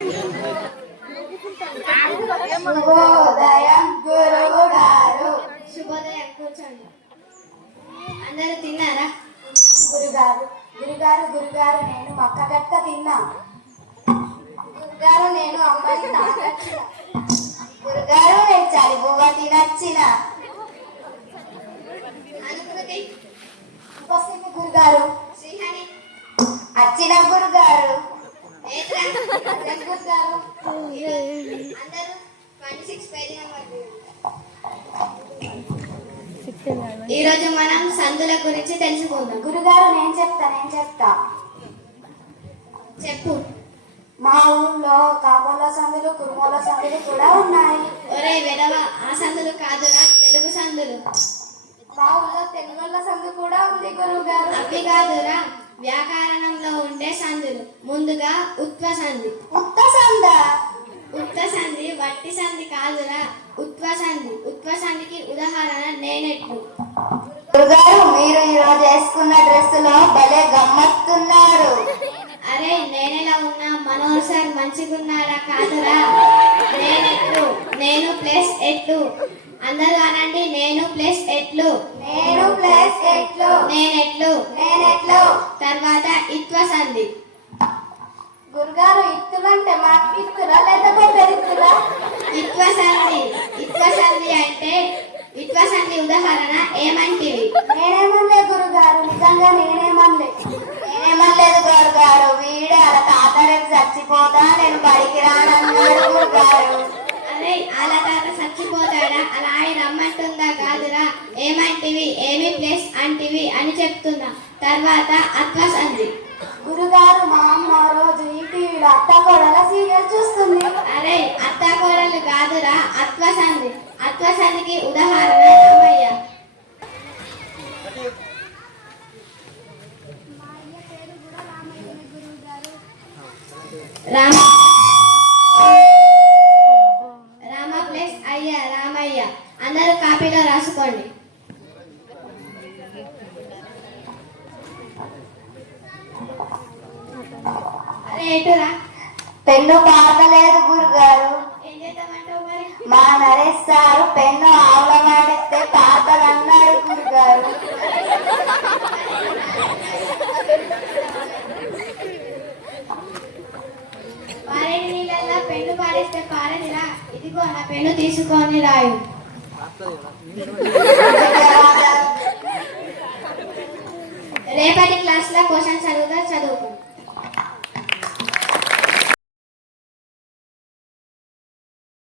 శుభోదయం గురువు గారు. శుభోదయం, కూర్చోండి. అందరూ తిన్నారా? గురుగారు గురుగారు గురుగారు నేను మక్క గట్క తిన్నా. గురుగారు నేను అమ్మని తాగచ్చిన. గురుగారు నేను చలిబువ్వ తినచ్చిన. అనుకృతి, వస్తుంది గురుగారు. శ్రీహరి, వచ్చిన గురుగారు. నేత్ర, అదే గురుగారు. అందరూ 26 పేజీ నెంబర్. ఈరోజు మనం సందుల గురించి తెలుసుకుందాం. గురుగారు నేను చెప్తా. చెప్పు. మా ఊళ్ళో కాపోల సందులు కురుమూల సందులు కూడా ఉన్నాయి. ఒరే వెదవ, ఆ సందులు కాదురా, తెలుగు సందులు. మా ఊళ్ళో తెలుగుల సందు కూడా ఉంది గురువుగారు. అవి కాదురా, వ్యాకరణంలో ఉండే సందులు. ముందుగా ఉత్వ సంధి. ఉత్త సంద. ఉత్త సంధి వట్టి సంధి కాదురా, ఉత్వ సంధి. ఉత్వ సంధికి ఉదాహరణ నేనెట్లు. గురుగారు మీరు ఈరోజు వేసుకున్న డ్రెస్సులో భలే గమ్మత్తున్నారు. అరే నేనెలా ఉన్నా మనోహర్ సార్ మంచిగున్నారా కాదురా, నేనెట్లు. నేను ప్లస్ ఎట్లు. అందరూ అనండి, నేను ప్లస్ ఎట్లు. నేను ప్లస్ ఎట్లు. నేనెట్లు. నేనెట్లు. తర్వాత ఇత్వ సంధి. గురుగారు ఇత్తులంటే మాకు ఇత్తులా లేకపోతే ఇత్తులా? ఇత్వ సంధి. ఇత్వ సంధి అంటే ఇత్వ సంధి ఉదాహరణ ఏమంటివి? నేనేమనలే గురుగారు, నిజంగా నేనేమనలేదు గురుగారు. వీడే అలా తాత రేపు చచ్చిపోతా నేను బడికి రానన్నాడు గురుగారు. అరే అలా తాత చచ్చిపోతాడా? అలా ఆయన రమ్మంటుందా కాదురా, ఏమంటివి, ఏమి ప్లేస్ అంటివి అని చెప్తున్నా. తర్వాత అత్వ సంధి. గురుగారు మా అమ్మ రోజు ఈటీవీలో అత్త కోడల సీరియల్ చూస్తుంది. అరే అత్త కోడలు కాదురా, అత్వ సంధి. అత్వ సంధికి ఉదాహరణ రామయ్య. రామ ప్లస్ అయ్య రామయ్య. అందరూ కాపీలో రాసుకోండి. అరే ఎటురా? పెన్ను పాతలేదు గురుగారు. ఏం చేద్దామంటావు మరి? మా నరేష్ సారు పెన్ను ఆవులమాడితే పాతదన్నాడు గురుగారు. పారేటి నీళ్ళల్లో పెన్ను పారేస్తే పారదిరా. ఇదిగో నా పెన్ను తీసుకొని రాయు. రేపటి క్లాస్ లో క్వశ్చన్స్ అడుగుతా, చదువుకో.